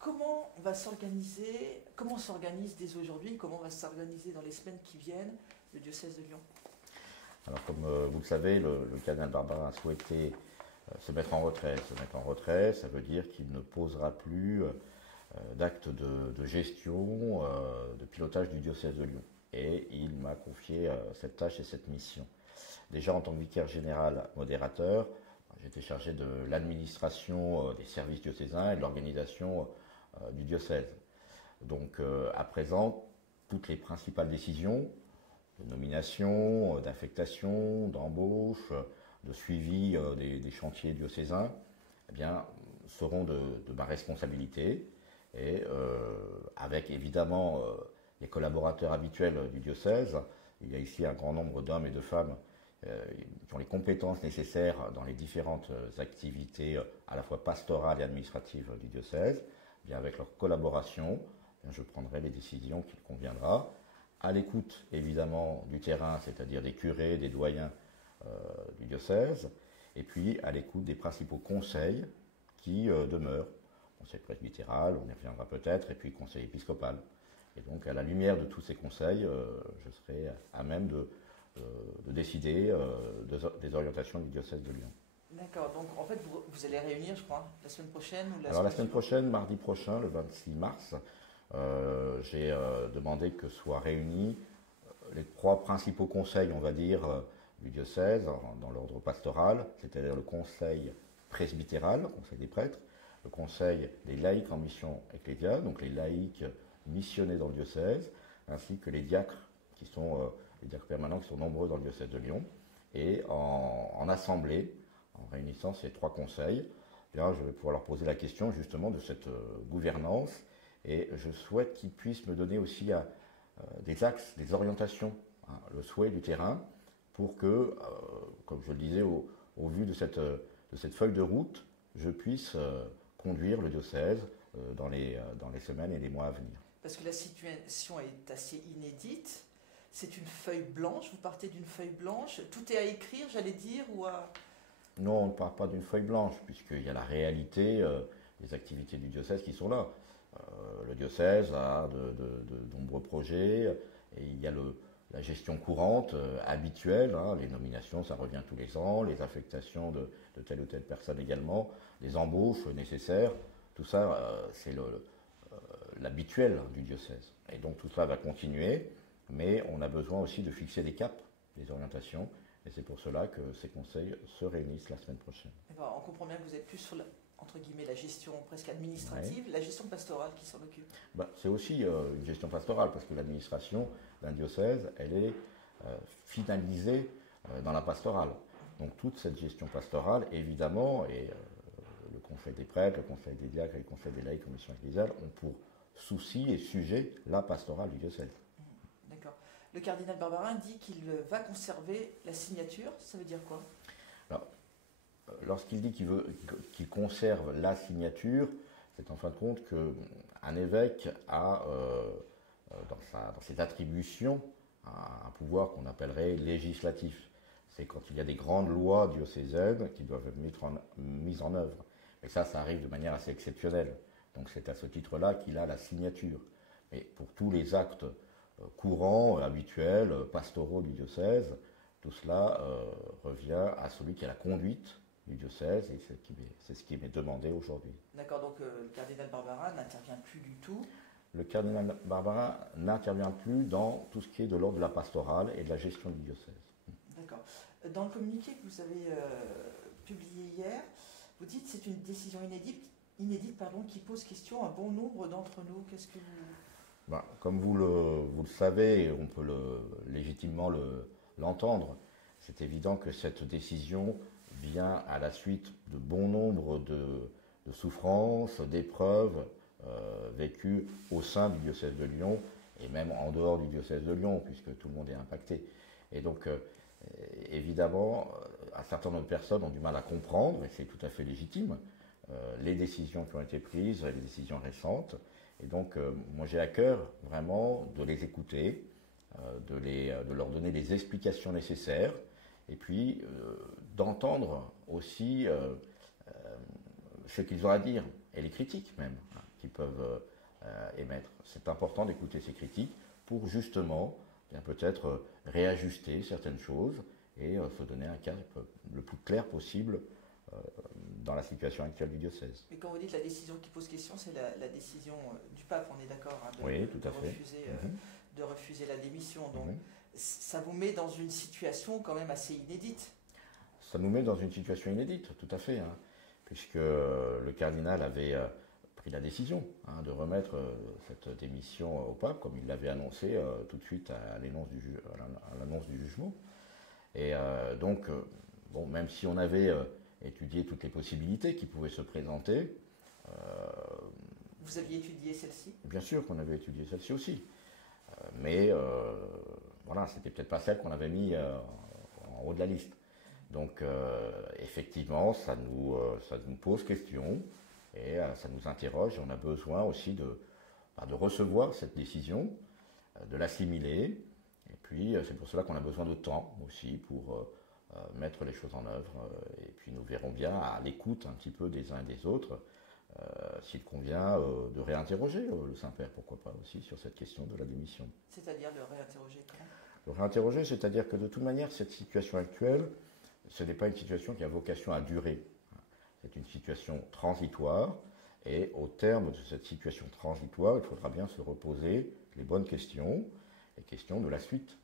comment va s'organiser, comment s'organise dès aujourd'hui, comment va s'organiser dans les semaines qui viennent le diocèse de Lyon? Alors, comme vous le savez, le cardinal Barbarin a souhaité se mettre en retrait. Se mettre en retrait, ça veut dire qu'il ne posera plus d'actes de gestion, de pilotage du diocèse de Lyon. Et il m'a confié cette tâche et cette mission. Déjà en tant que vicaire général modérateur, j'étais chargé de l'administration des services diocésains et de l'organisation du diocèse. Donc à présent, toutes les principales décisions de nomination, d'affectation, d'embauche, de suivi des chantiers diocésains, eh bien, seront de ma responsabilité et avec évidemment les collaborateurs habituels du diocèse. Il y a ici un grand nombre d'hommes et de femmes qui ont les compétences nécessaires dans les différentes activités à la fois pastorales et administratives du diocèse. Eh bien, avec leur collaboration, eh bien, je prendrai les décisions qu'il conviendra, à l'écoute évidemment du terrain, c'est-à-dire des curés, des doyens du diocèse, et puis à l'écoute des principaux conseils qui demeurent, conseil presbytéral, on y reviendra peut-être, et puis conseil épiscopal. Et donc à la lumière de tous ces conseils, je serai à même de décider des orientations du diocèse de Lyon. D'accord, donc en fait vous allez réunir, je crois, la semaine prochaine ou Alors la semaine prochaine, mardi prochain, le 26 mars, j'ai demandé que soient réunis les trois principaux conseils, on va dire, du diocèse dans l'ordre pastoral, c'est-à-dire le conseil presbytéral, le conseil des prêtres, le conseil des laïcs en mission ecclésiale, donc les laïcs missionnés dans le diocèse, ainsi que les diacres qui sont les diacres permanents qui sont nombreux dans le diocèse de Lyon. Et en assemblée, en réunissant ces trois conseils, eh bien, je vais pouvoir leur poser la question justement de cette gouvernance, et je souhaite qu'ils puissent me donner aussi des axes, des orientations, hein, le souhait du terrain, pour que, comme je le disais, au vu de cette feuille de route, je puisse conduire le diocèse dans les semaines et les mois à venir. Parce que la situation est assez inédite. C'est une feuille blanche, vous partez d'une feuille blanche, tout est à écrire, j'allais dire, ou à... Non, on ne part pas d'une feuille blanche, puisqu'il y a la réalité des activités du diocèse qui sont là. Le diocèse a de nombreux projets, et il y a la gestion courante, habituelle, hein, les nominations, ça revient tous les ans, les affectations de telle ou telle personne également, les embauches nécessaires, tout ça, c'est l'habituel du diocèse. Et donc tout cela va continuer, mais on a besoin aussi de fixer des caps, des orientations, et c'est pour cela que ces conseils se réunissent la semaine prochaine. On comprend bien que vous êtes plus sur entre guillemets, la gestion presque administrative, la gestion pastorale qui s'en occupe. C'est aussi une gestion pastorale, parce que l'administration d'un diocèse, elle est finalisée dans la pastorale. Donc toute cette gestion pastorale, évidemment, et le conseil des prêtres, le conseil des diacres et le conseil des laïcs en mission ecclésiale ont pour souci et sujet la pastorale du diocèse. D'accord. Le cardinal Barbarin dit qu'il va conserver la signature, ça veut dire quoi? Alors, lorsqu'il dit qu'il conserve la signature, c'est en fin de compte qu'un évêque a, dans ses attributions, un pouvoir qu'on appellerait législatif. C'est quand il y a des grandes lois diocésaines qui doivent être mises en œuvre. Mais ça arrive de manière assez exceptionnelle. Donc c'est à ce titre-là qu'il a la signature. Mais pour tous les actes courants, habituels, pastoraux du diocèse, tout cela revient à celui qui a la conduite du diocèse, et c'est ce qui m'est demandé aujourd'hui. D'accord, donc le cardinal Barbarin n'intervient plus du tout. Le cardinal Barbarin n'intervient plus dans tout ce qui est de l'ordre de la pastorale et de la gestion du diocèse. D'accord. Dans le communiqué que vous avez publié hier, vous dites que c'est une décision inédite qui pose question à bon nombre d'entre nous. Qu'est-ce que vous... Comme vous le savez, on peut légitimement l'entendre. C'est évident que cette décision vient à la suite de bon nombre de souffrances, d'épreuves vécues au sein du diocèse de Lyon et même en dehors du diocèse de Lyon, puisque tout le monde est impacté. Et donc, évidemment, un certain nombre de personnes ont du mal à comprendre, et c'est tout à fait légitime, les décisions qui ont été prises, les décisions récentes. Et donc, moi j'ai à cœur vraiment de les écouter, de leur donner les explications nécessaires, et puis d'entendre aussi ce qu'ils ont à dire, et les critiques même. qu'ils peuvent émettre. C'est important d'écouter ces critiques pour justement peut-être réajuster certaines choses et se donner un cadre le plus clair possible dans la situation actuelle du diocèse. Mais quand vous dites la décision qui pose question, c'est la décision du pape, on est d'accord, hein, oui, tout à fait. De refuser la démission. Donc ça vous met dans une situation quand même assez inédite. Ça nous met dans une situation inédite, tout à fait, hein, puisque le cardinal avait pris la décision de remettre cette démission au pape, comme il l'avait annoncé tout de suite à l'annonce du jugement. Et donc, bon, même si on avait étudié toutes les possibilités qui pouvaient se présenter. Vous aviez étudié celle-ci ? Bien sûr qu'on avait étudié celle-ci aussi. Mais voilà, c'était peut-être pas celle qu'on avait mis en haut de la liste. Donc effectivement, ça nous pose question et ça nous interroge. On a besoin aussi de recevoir cette décision, de l'assimiler. Et puis c'est pour cela qu'on a besoin de temps aussi pour mettre les choses en œuvre. Et puis nous verrons bien à l'écoute un petit peu des uns et des autres s'il convient de réinterroger le Saint-Père, pourquoi pas aussi, sur cette question de la démission. C'est-à-dire le réinterroger comment ? Le réinterroger, c'est-à-dire que de toute manière, cette situation actuelle, ce n'est pas une situation qui a vocation à durer. C'est une situation transitoire, et au terme de cette situation transitoire, il faudra bien se reposer les bonnes questions, les questions de la suite.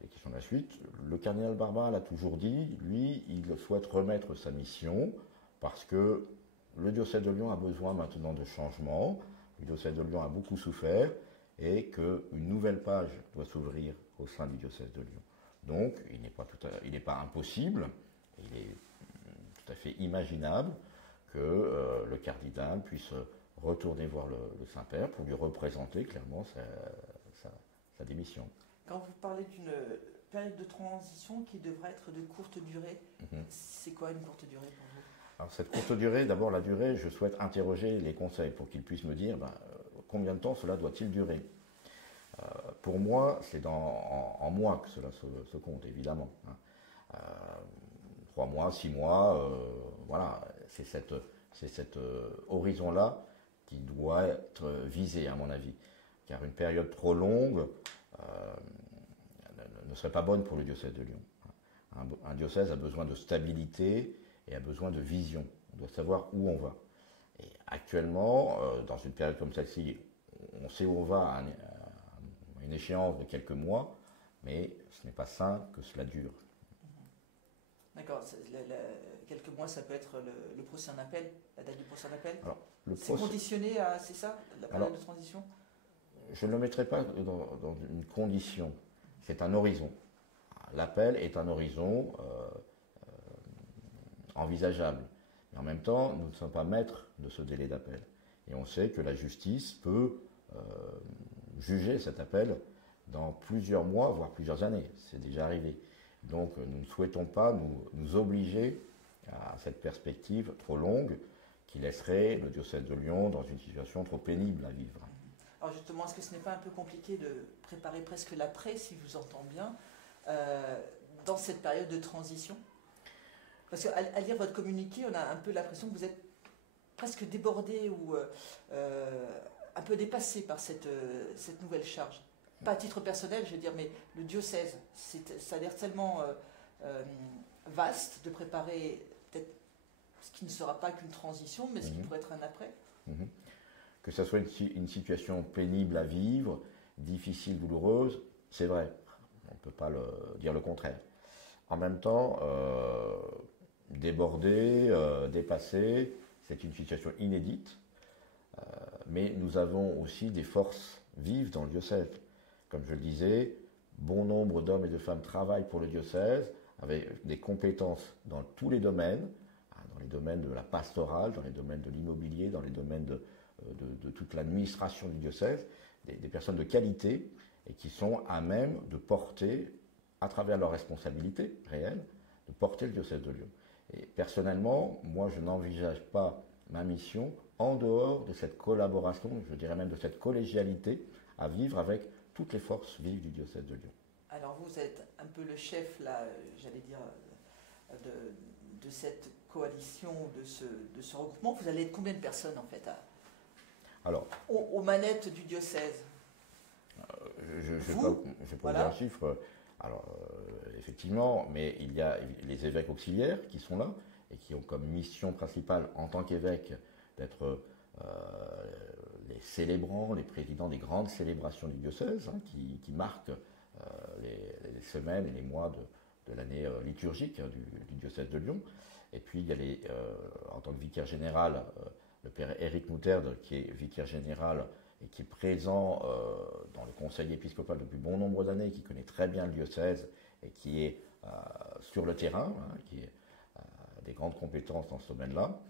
Les questions de la suite, le cardinal Barba l'a toujours dit, lui, il souhaite remettre sa mission, parce que le diocèse de Lyon a besoin maintenant de changement, le diocèse de Lyon a beaucoup souffert, et qu'une nouvelle page doit s'ouvrir au sein du diocèse de Lyon. Donc, il n'est pas impossible, il est tout à fait imaginable que le cardinal puisse retourner voir le Saint-Père pour lui représenter clairement sa démission. Quand vous parlez d'une période de transition qui devrait être de courte durée, c'est quoi une courte durée pour vous ? Alors cette courte durée, d'abord la durée, je souhaite interroger les conseils pour qu'ils puissent me dire combien de temps cela doit-il durer. Pour moi, c'est en mois que cela se compte, évidemment. 3 mois, 6 mois, voilà, c'est cet horizon-là qui doit être visé, à mon avis. Car une période trop longue ne serait pas bonne pour le diocèse de Lyon. Un diocèse a besoin de stabilité et a besoin de vision. On doit savoir où on va. Et actuellement, dans une période comme celle-ci, on sait où on va à une échéance de quelques mois, mais ce n'est pas sain que cela dure. D'accord. Quelques mois, ça peut être le procès en appel, la date du procès en appel. C'est conditionné à, c'est ça, la période de transition ? Je ne le mettrai pas dans une condition. C'est un horizon. L'appel est un horizon envisageable. Mais en même temps, nous ne sommes pas maîtres de ce délai d'appel. Et on sait que la justice peut juger cet appel dans plusieurs mois, voire plusieurs années. C'est déjà arrivé. Donc nous ne souhaitons pas nous obliger à cette perspective trop longue qui laisserait le diocèse de Lyon dans une situation trop pénible à vivre. Alors justement, est-ce que ce n'est pas un peu compliqué de préparer presque l'après, si je vous entends bien, dans cette période de transition ? Parce qu'à lire votre communiqué, on a un peu l'impression que vous êtes presque débordé ou un peu dépassé par cette nouvelle charge. Pas à titre personnel, je veux dire, mais le diocèse, ça a l'air tellement vaste de préparer peut-être ce qui ne sera pas qu'une transition, mais ce qui pourrait être un après. Que ce soit une situation pénible à vivre, difficile, douloureuse, c'est vrai. On ne peut pas dire le contraire. En même temps, débordé, dépassé, c'est une situation inédite, mais nous avons aussi des forces vives dans le diocèse. Comme je le disais, bon nombre d'hommes et de femmes travaillent pour le diocèse, avec des compétences dans tous les domaines, dans les domaines de la pastorale, dans les domaines de l'immobilier, dans les domaines de toute l'administration du diocèse, des personnes de qualité et qui sont à même de porter, à travers leurs responsabilités réelles, de porter le diocèse de Lyon. Et personnellement, moi je n'envisage pas ma mission en dehors de cette collaboration, je dirais même de cette collégialité à vivre avec toutes les forces vives du diocèse de Lyon. Alors vous êtes un peu le chef, là, j'allais dire, de cette coalition, de ce regroupement. Vous allez être combien de personnes en fait Alors, aux manettes du diocèse? Je ne vais pas dire un chiffre. Alors, effectivement, mais il y a les évêques auxiliaires qui sont là et qui ont comme mission principale en tant qu'évêques d'être les célébrants, les présidents des grandes célébrations du diocèse, hein, qui marquent les semaines et les mois de l'année liturgique du diocèse de Lyon. Et puis il y a en tant que vicaire général, le père Éric Mouterde, qui est vicaire général et qui est présent dans le conseil épiscopal depuis bon nombre d'années, qui connaît très bien le diocèse et qui est sur le terrain, hein, qui a des grandes compétences dans ce domaine-là.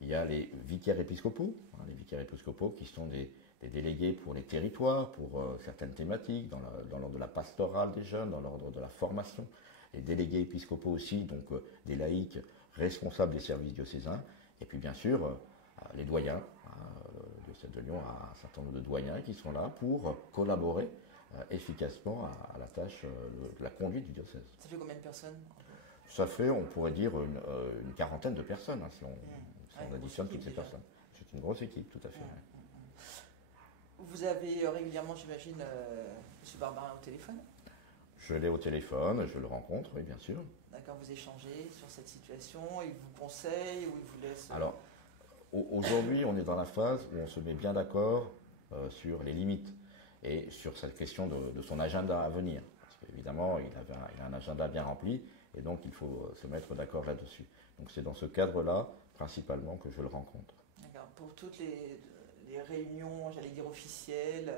Il y a les vicaires épiscopaux, hein, les vicaires épiscopaux qui sont des délégués pour les territoires, pour certaines thématiques, dans l'ordre de la pastorale des jeunes, dans l'ordre de la formation. Les délégués épiscopaux aussi, donc des laïcs responsables des services diocésains. Et puis bien sûr, les doyens. Le diocèse de Lyon a un certain nombre de doyens qui sont là pour collaborer efficacement à la tâche de la conduite du diocèse. Ça fait combien de personnes? Ça fait, on pourrait dire, une quarantaine de personnes, hein, si on additionne toutes ces personnes. C'est une grosse équipe, tout à fait. Vous avez régulièrement, j'imagine, M. Barbarin au téléphone? Je l'ai au téléphone, je le rencontre, oui, bien sûr. D'accord, vous échangez sur cette situation, il vous conseille ou il vous laisse... Alors, aujourd'hui, on est dans la phase où on se met bien d'accord sur les limites et sur cette question de son agenda à venir. Parce qu'évidemment, il a un agenda bien rempli et donc il faut se mettre d'accord là-dessus. Donc c'est dans ce cadre-là, principalement, que je le rencontre. D'accord. Pour toutes les réunions, j'allais dire officielles,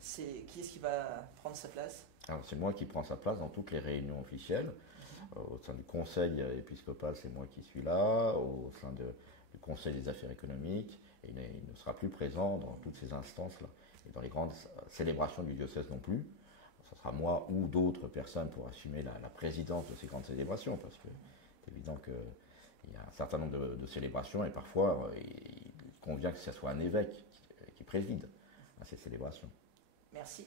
qui est-ce qui va prendre sa place? Alors c'est moi qui prends sa place dans toutes les réunions officielles. Au sein du conseil épiscopal, c'est moi qui suis là. Au sein du conseil des affaires économiques, et il ne sera plus présent dans toutes ces instances-là. Et dans les grandes célébrations du diocèse non plus. Ce sera moi ou d'autres personnes pour assumer la présidence de ces grandes célébrations, parce que c'est évident qu'il y a un certain nombre de célébrations, et parfois il convient que ce soit un évêque qui préside à ces célébrations. Merci.